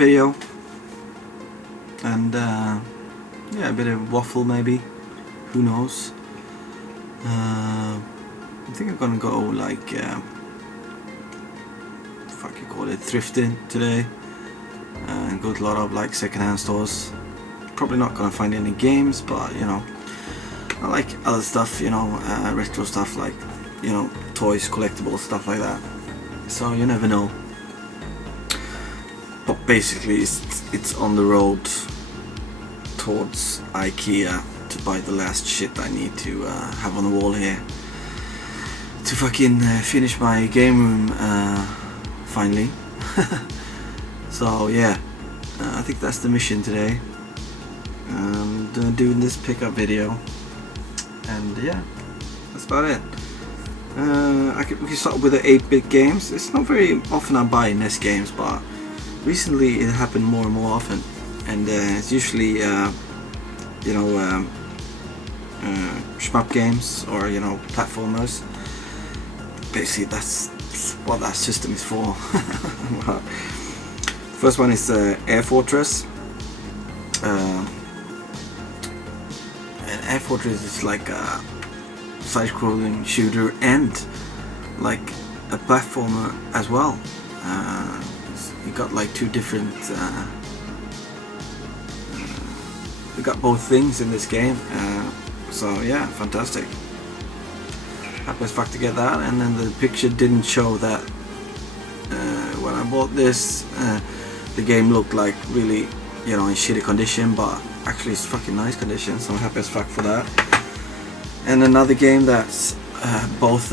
video, and yeah, a bit of waffle maybe, who knows. I think I'm gonna go like fuck you call it, thrifting today, and go to a lot of like secondhand stores. Probably not gonna find any games, but you know, I like other stuff, you know, retro stuff like, you know, toys, collectibles, stuff like that. So you never know. But basically it's on the road towards IKEA to buy the last shit I need to have on the wall here to fucking finish my game room finally. So yeah, I think that's the mission today. Doing this pickup video, and yeah, that's about it. We can start with the 8-bit games. It's not very often I buy NES games, but recently it happened more and more often, and it's usually you know, shmup games, or you know, platformers. Basically that's what that system is for. First one is Air Fortress. And Air Fortress is like a side-scrolling shooter and like a platformer as well. You got like two different you got both things in this game, so yeah, fantastic. Happy as fuck to get that. And then the picture didn't show that when I bought this, the game looked like really, you know, in shitty condition, but actually it's fucking nice condition, so I'm happy as fuck for that. And another game that's both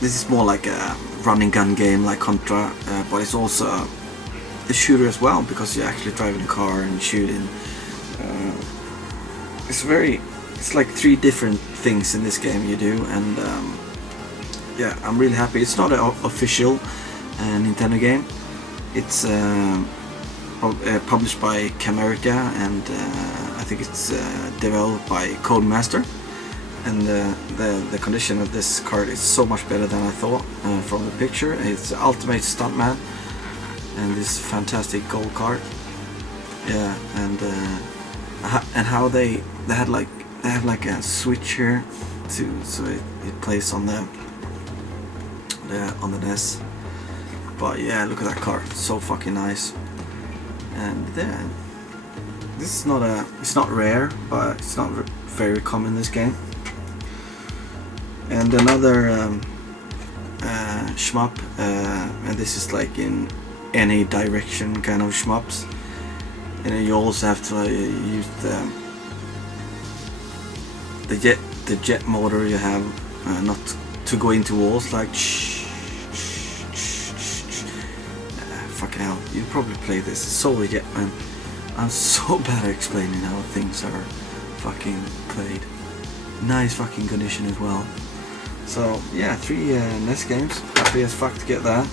this is more like a running gun game like Contra, but it's also a shooter as well, because you're actually driving a car and shooting. It's like 3 different things in this game you do, and yeah, I'm really happy. It's not an official Nintendo game. It's published by Camerica, and I think it's developed by Codemaster. And the condition of this card is so much better than I thought from the picture. It's Ultimate Stuntman, and this fantastic gold card. Yeah, and how they have like a switch here too, so it plays on the NES. But yeah, look at that card, so fucking nice. And then this is it's not rare, but it's not very common, this game. And another shmup, and this is like in any direction kind of shmups, and then you also have to use the jet motor you have, not to go into walls, like fucking hell, you probably play this. It's so legit, man. I'm so bad at explaining how things are fucking played. Nice fucking condition as well. So yeah, 3 NES games. Happy as fuck to get that.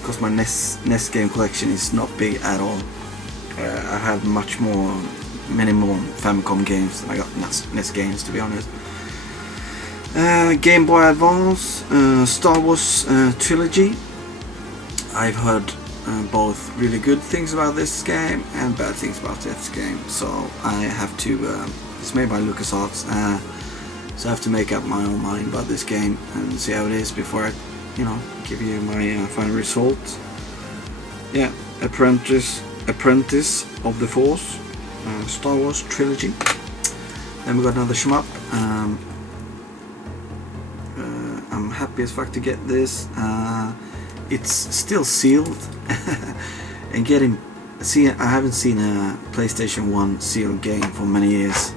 Because my NES game collection is not big at all. I have many more Famicom games than I got NES games, to be honest. Game Boy Advance, Star Wars Trilogy. I've heard both really good things about this game and bad things about this game, so I have to, it's made by LucasArts, so I have to make up my own mind about this game and see how it is before I, you know, give you my final result. Yeah, Apprentice of the Force, Star Wars Trilogy. Then we got another shmup. I'm happy as fuck to get this. It's still sealed, and I haven't seen a PlayStation 1 sealed game for many years.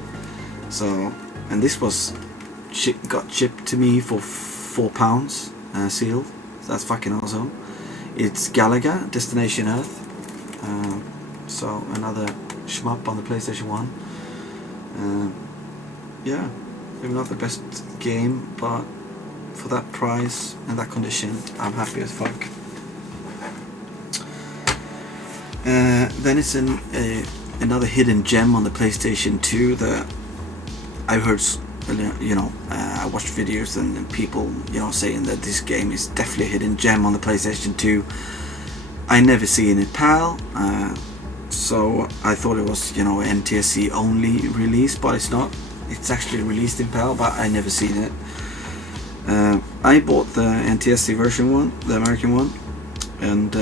So, and this got shipped to me for £4 sealed. So that's fucking awesome. It's Galaga Destination Earth. So another shmup on the PlayStation 1. Yeah, maybe not the best game, but for that price and that condition, I'm happy as fuck. Then it's another hidden gem on the PlayStation 2 that I've heard, you know, I watched videos and people, you know, saying that this game is definitely a hidden gem on the PlayStation 2. I never seen it PAL, so I thought it was, you know, NTSC only release, but it's not. It's actually released in PAL, but I never seen it. I bought the NTSC version one, the American one, and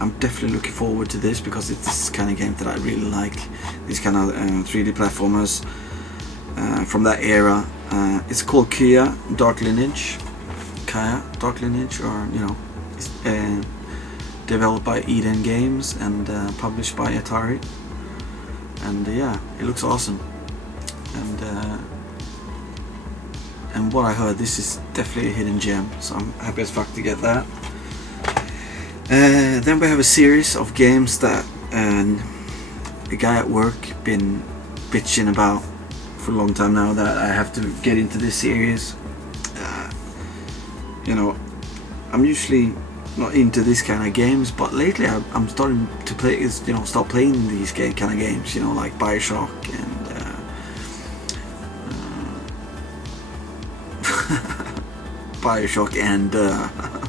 I'm definitely looking forward to this because it's this kind of game that I really like. These kind of 3D platformers from that era. It's called Kaya Dark Lineage, or, you know, it's developed by Eden Games and published by Atari. And yeah, it looks awesome. And what I heard, this is definitely a hidden gem, so I'm happy as fuck to get that. Then we have a series of games that a guy at work been bitching about for a long time now, that I have to get into this series. You know, I'm usually not into this kind of games, but lately I'm starting to play, you know, start playing these kind of games, you know, like Bioshock and Bioshock and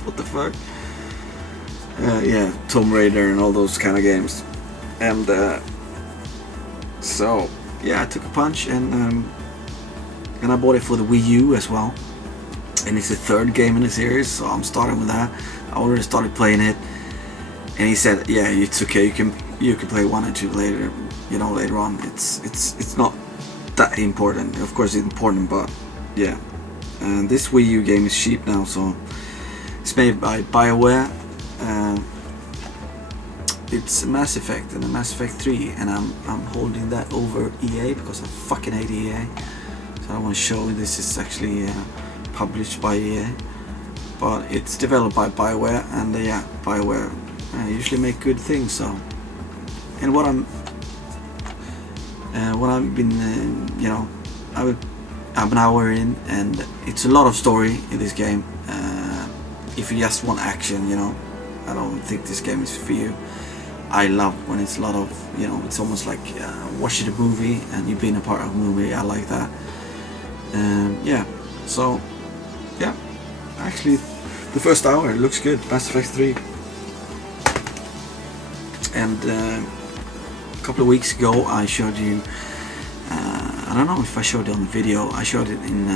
what the fuck? Yeah, Tomb Raider and all those kind of games. And so yeah, I took a punch and I bought it for the Wii U as well. And it's the third game in the series, so I'm starting with that. I already started playing it, and he said, "Yeah, it's okay. You can play 1 and 2 later. You know, later on. It's not that important. Of course, it's important, but yeah." And this Wii U game is cheap now, so it's made by BioWare. It's Mass Effect and a Mass Effect 3, and I'm holding that over EA because I fucking hate EA. So I want to show you this is actually published by EA, but it's developed by BioWare, and yeah, BioWare usually make good things. So, and what I've been, you know, I'm an hour in, and it's a lot of story in this game. If you just want action, you know, I don't think this game is for you. I love when it's a lot of, you know, it's almost like watching a movie and you've been a part of a movie. I like that. Yeah, so yeah, actually the first hour it looks good. Mass Effect 3. And a couple of weeks ago I showed you, I don't know if I showed it on the video, I showed it in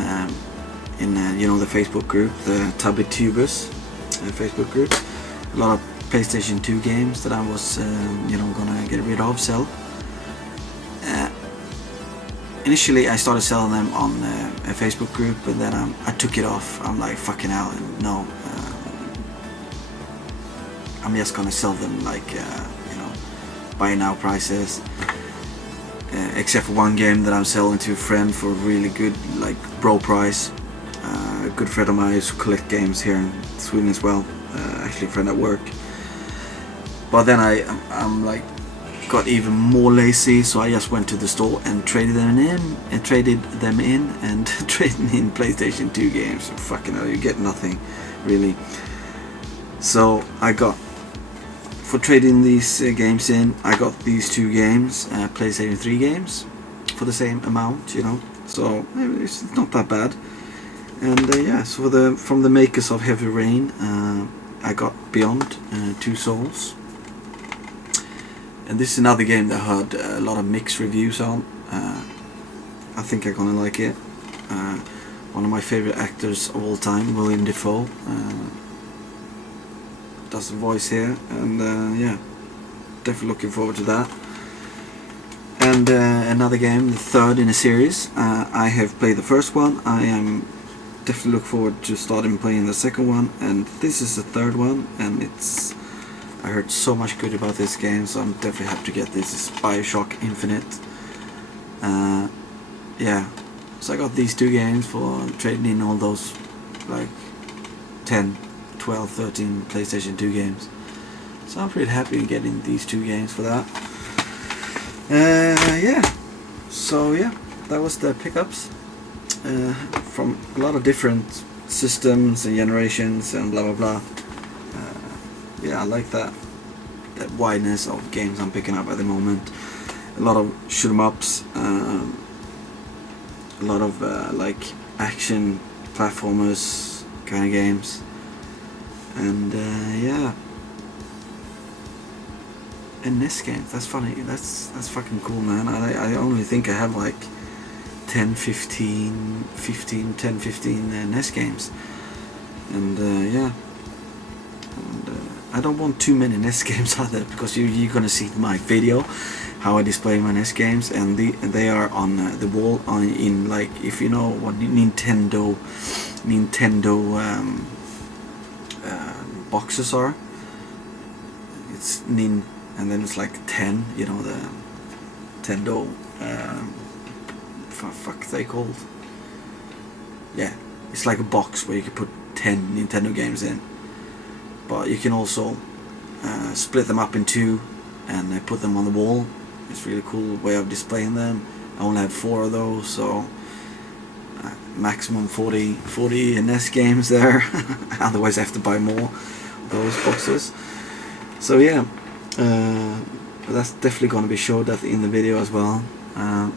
you know, the Facebook group, the Tubby Tubers Facebook group. A lot of PlayStation 2 games that I was you know, gonna get rid of, sell. Initially I started selling them on a Facebook group, but then I took it off. I'm like, fucking hell, no, I'm just gonna sell them like you know, buy now prices, except for one game that I'm selling to a friend for really good, like bro price. A good friend of mine who collect games here in Sweden as well, actually a friend at work. But then I'm like got even more lazy, so I just went to the store and traded them in and traded in PlayStation 2 games. Fucking hell, you get nothing really. So I got, for trading these games in, I got these 2 games, PlayStation 3 games, for the same amount, you know. So it's not that bad. And yeah, so from the makers of Heavy Rain, I got Beyond Two Souls. And this is another game that I heard a lot of mixed reviews on. I think I'm gonna like it. One of my favorite actors of all time, William Dafoe, does the voice here, and yeah, definitely looking forward to that. And another game, the third in a series. I have played the first one. I am definitely look forward to starting playing the second one, and this is the third one, and I heard so much good about this game, so I'm definitely happy to get this. It's Bioshock Infinite. Yeah, so I got these 2 games for trading in all those like 10, 12, 13 PlayStation 2 games. So I'm pretty happy getting these 2 games for that. Yeah, so yeah, that was the pickups from a lot of different systems and generations and blah blah blah. Yeah, I like that wideness of games I'm picking up at the moment. A lot of shoot 'em ups, a lot of like action platformers kind of games, and yeah, NES games. That's funny. That's fucking cool, man. I only think I have like 10, 15 NES games, and yeah. And, I don't want too many NES games either, because you're gonna see my video how I display my NES games, and they are on the wall in, like, if you know what Nintendo boxes are. It's and then it's like 10, you know, the Nintendo fuck they called. Yeah, it's like a box where you can put 10 Nintendo games in, but you can also split them up in two and put them on the wall. It's a really cool way of displaying them. I only have 4 of those, so maximum 40 NES games there. Otherwise I have to buy more of those boxes. So yeah, but that's definitely going to be showed that in the video as well.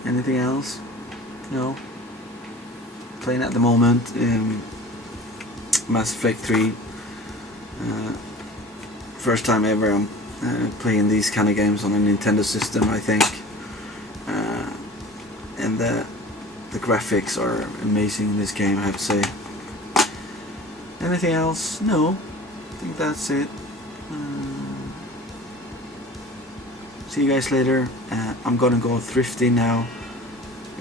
Anything else? No. Playing at the moment Mass Effect 3. First time ever I'm playing these kind of games on a Nintendo system, I think. And the graphics are amazing in this game, I have to say. Anything else? No. I think that's it. See you guys later. I'm gonna go thrifting now.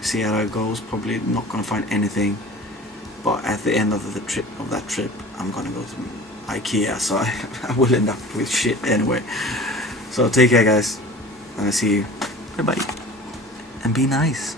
See how it goes. Probably not gonna find anything, but at the end of that trip, I'm gonna go to IKEA, so I will end up with shit anyway. So take care, guys, and I see you. Bye bye, and be nice.